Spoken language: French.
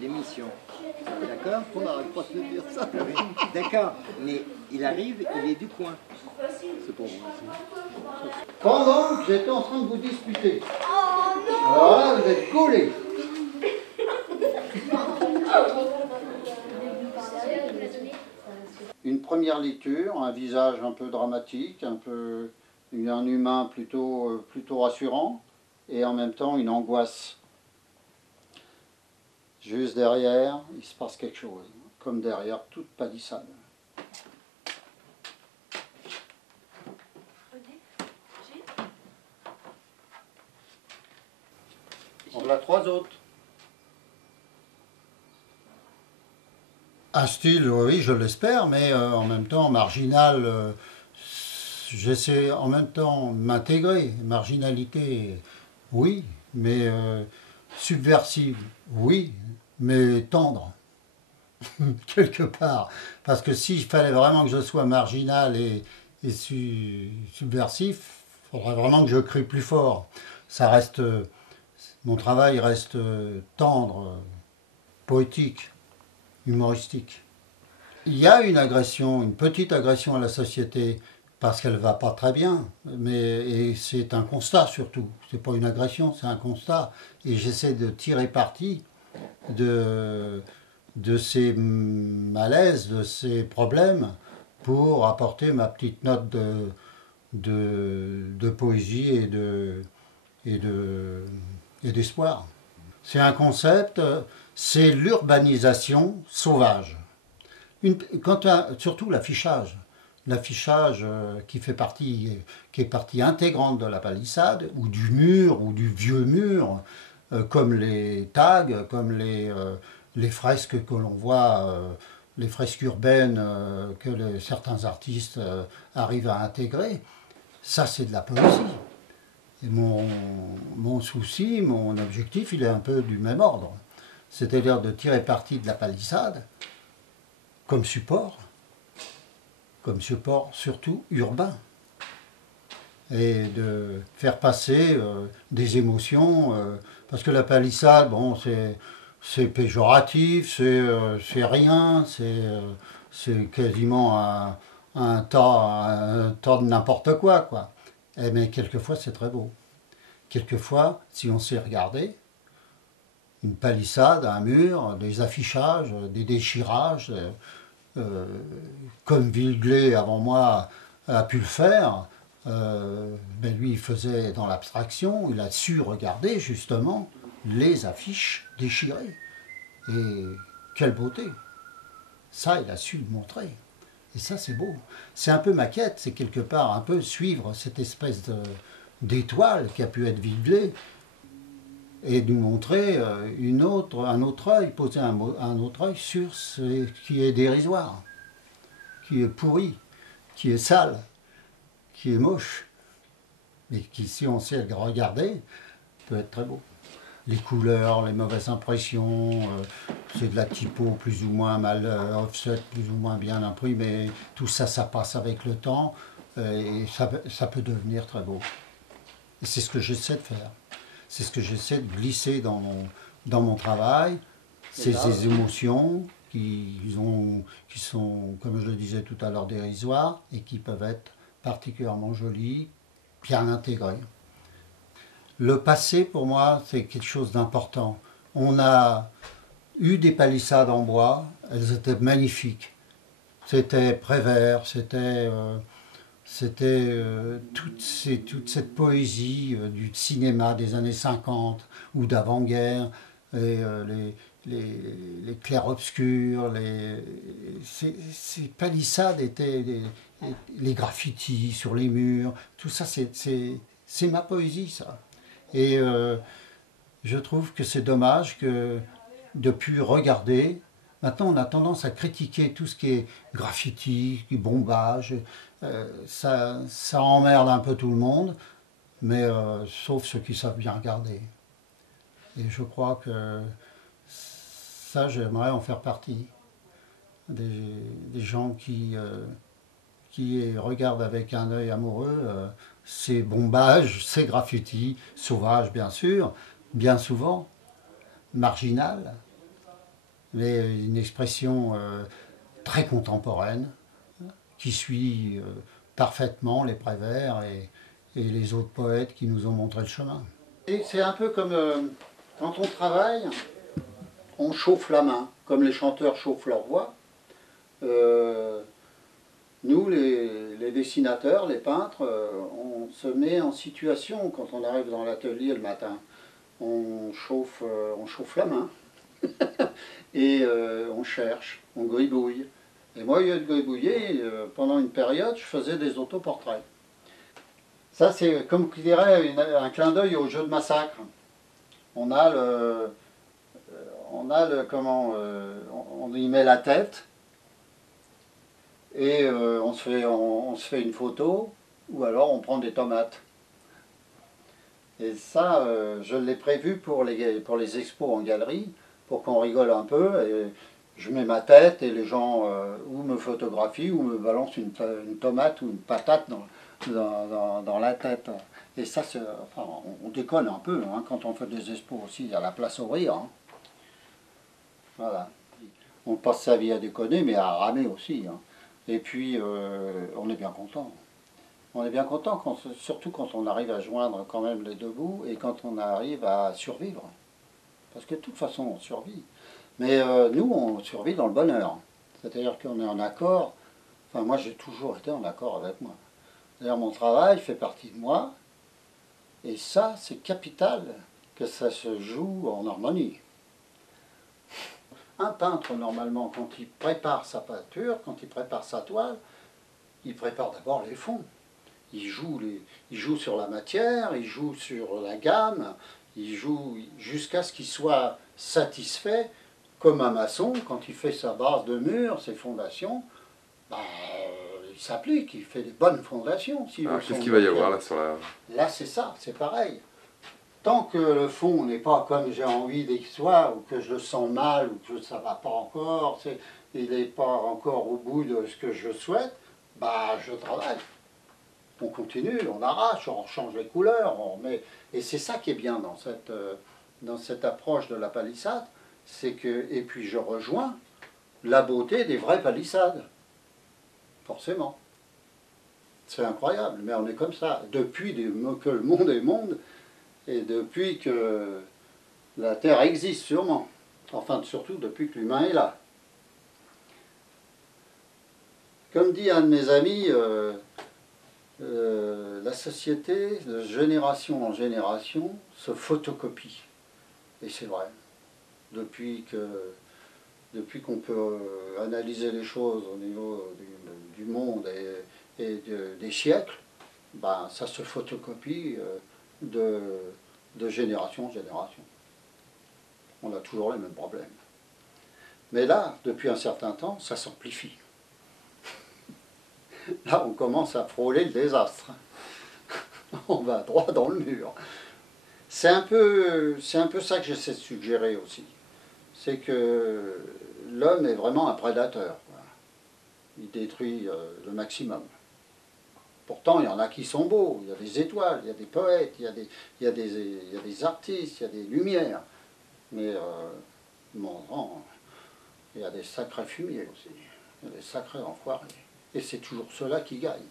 l'émission. D'accord? On n'arrête pas de dire ça. Oui. D'accord, mais il arrive, il est du coin. C'est pour vous. Pendant que j'étais en train de vous disputer. Alors là, vous êtes collés. Une première lecture, un visage un peu dramatique, un humain plutôt rassurant, et en même temps une angoisse. Juste derrière, il se passe quelque chose, comme derrière toute palissade. On l'a trois autres. Un style, oui, je l'espère, mais en même temps, marginal, j'essaie en même temps de m'intégrer. Marginalité, oui, mais subversive, oui, mais tendre, quelque part. Parce que s'il fallait vraiment que je sois marginal et subversif, il faudrait vraiment que je crie plus fort. Ça reste, mon travail reste tendre, poétique, humoristique. Il y a une agression, une petite agression à la société, parce qu'elle ne va pas très bien, et c'est un constat surtout. C'est pas une agression, c'est un constat. Et j'essaie de tirer parti de ces malaises, de ces problèmes, pour apporter ma petite note de poésie et d'espoir. C'est un concept, c'est l'urbanisation sauvage. Surtout l'affichage. L'affichage qui est partie intégrante de la palissade, ou du mur, ou du vieux mur, comme les tags, comme les fresques que l'on voit, les fresques urbaines que certains artistes arrivent à intégrer. Ça, c'est de la poésie. Et mon souci, mon objectif, il est un peu du même ordre. C'est-à-dire de tirer parti de la palissade comme support surtout urbain, et de faire passer des émotions, parce que la palissade, bon, c'est péjoratif, c'est rien, c'est quasiment un tas de n'importe quoi. Mais quelquefois, c'est très beau. Quelquefois, si on sait regarder, une palissade, un mur, des affichages, des déchirages, comme Villeglé avant moi a pu le faire, mais lui il faisait dans l'abstraction, il a su regarder justement les affiches déchirées. Et quelle beauté! Ça, il a su le montrer. Et ça, c'est beau. C'est un peu ma quête, c'est quelque part un peu suivre cette espèce d'étoile qui a pu être Villeglé, et nous montrer un autre œil, poser un autre œil sur ce qui est dérisoire, qui est pourri, qui est sale, qui est moche, mais qui, si on sait le regarder, peut être très beau. Les couleurs, les mauvaises impressions, c'est de la typo plus ou moins mal offset, plus ou moins bien imprimé, tout ça, ça passe avec le temps, et ça peut devenir très beau. Et c'est ce que j'essaie de faire. C'est ce que j'essaie de glisser dans mon travail, ces émotions qui sont, comme je le disais tout à l'heure, dérisoires et qui peuvent être particulièrement jolies, bien intégrées. Le passé, pour moi, c'est quelque chose d'important. On a eu des palissades en bois, elles étaient magnifiques. C'était Prévert, c'était toute cette poésie du cinéma des années 50 ou d'avant-guerre, et les clairs-obscurs, ces palissades étaient les graffitis sur les murs, tout ça c'est ma poésie, ça. Et je trouve que c'est dommage que depuis regarder, maintenant on a tendance à critiquer tout ce qui est graffiti, bombage, ça emmerde un peu tout le monde, mais sauf ceux qui savent bien regarder. Et je crois que ça, j'aimerais en faire partie. Des gens qui regardent avec un œil amoureux ces bombages, ces graffitis, sauvages bien sûr, bien souvent, marginal, mais une expression très contemporaine, qui suit parfaitement les Prévert et les autres poètes qui nous ont montré le chemin. Et c'est un peu comme quand on travaille, on chauffe la main, comme les chanteurs chauffent leur voix. Nous, les dessinateurs, les peintres, on se met en situation quand on arrive dans l'atelier le matin. On chauffe la main et on cherche, on gribouille. Et moi, au lieu de gribouiller, pendant une période, je faisais des autoportraits. Ça, c'est comme qui dirait un clin d'œil au jeu de massacre. On y met la tête et on se fait une photo, ou alors on prend des tomates. Et ça, je l'ai prévu pour les expos en galerie, pour qu'on rigole un peu. Et je mets ma tête et les gens ou me photographient ou me balancent une tomate ou une patate dans la tête. Et ça, enfin, on déconne un peu, hein, quand on fait des expos aussi, il y a la place au rire. Hein. Voilà. On passe sa vie à déconner, mais à ramer aussi. Hein. Et puis, on est bien content. On est bien content, surtout quand on arrive à joindre quand même les deux bouts et quand on arrive à survivre. Parce que de toute façon, on survit. Mais nous, on survit dans le bonheur. C'est-à-dire qu'on est en accord. Enfin, moi, j'ai toujours été en accord avec moi. D'ailleurs, mon travail fait partie de moi. Et ça, c'est capital que ça se joue en harmonie. Un peintre, normalement, quand il prépare sa peinture, quand il prépare sa toile, il prépare d'abord les fonds. Il joue sur la matière, il joue sur la gamme, il joue jusqu'à ce qu'il soit satisfait, comme un maçon, quand il fait sa base de mur, ses fondations, bah, il s'applique, il fait des bonnes fondations. Alors qu'est-ce qu'il va y avoir là sur la... Là, c'est ça, c'est pareil. Tant que le fond n'est pas comme j'ai envie qu'il soit, ou que je le sens mal, ou que ça ne va pas encore, il n'est pas encore au bout de ce que je souhaite, bah, je travaille. On continue, on arrache, on change les couleurs, et c'est ça qui est bien dans cette approche de la palissade, c'est que, et puis je rejoins la beauté des vraies palissades, forcément. C'est incroyable, mais on est comme ça, depuis que le monde est monde, et depuis que la Terre existe sûrement, enfin surtout depuis que l'humain est là. Comme dit un de mes amis, la société, de génération en génération, se photocopie. Et c'est vrai. Depuis qu'on peut analyser les choses au niveau du monde et des siècles, ben, ça se photocopie de génération en génération. On a toujours les mêmes problèmes. Mais là, depuis un certain temps, ça s'amplifie. Là, on commence à frôler le désastre. On va droit dans le mur. C'est un peu ça que j'essaie de suggérer aussi. C'est que l'homme est vraiment un prédateur. Quoi. Il détruit le maximum. Pourtant, il y en a qui sont beaux. Il y a des étoiles, il y a des poètes, il y a des artistes, il y a des lumières. Mais bon, il y a des sacrés fumiers aussi. Il y a des sacrés enfoirés. Et c'est toujours ceux-là qui gagnent.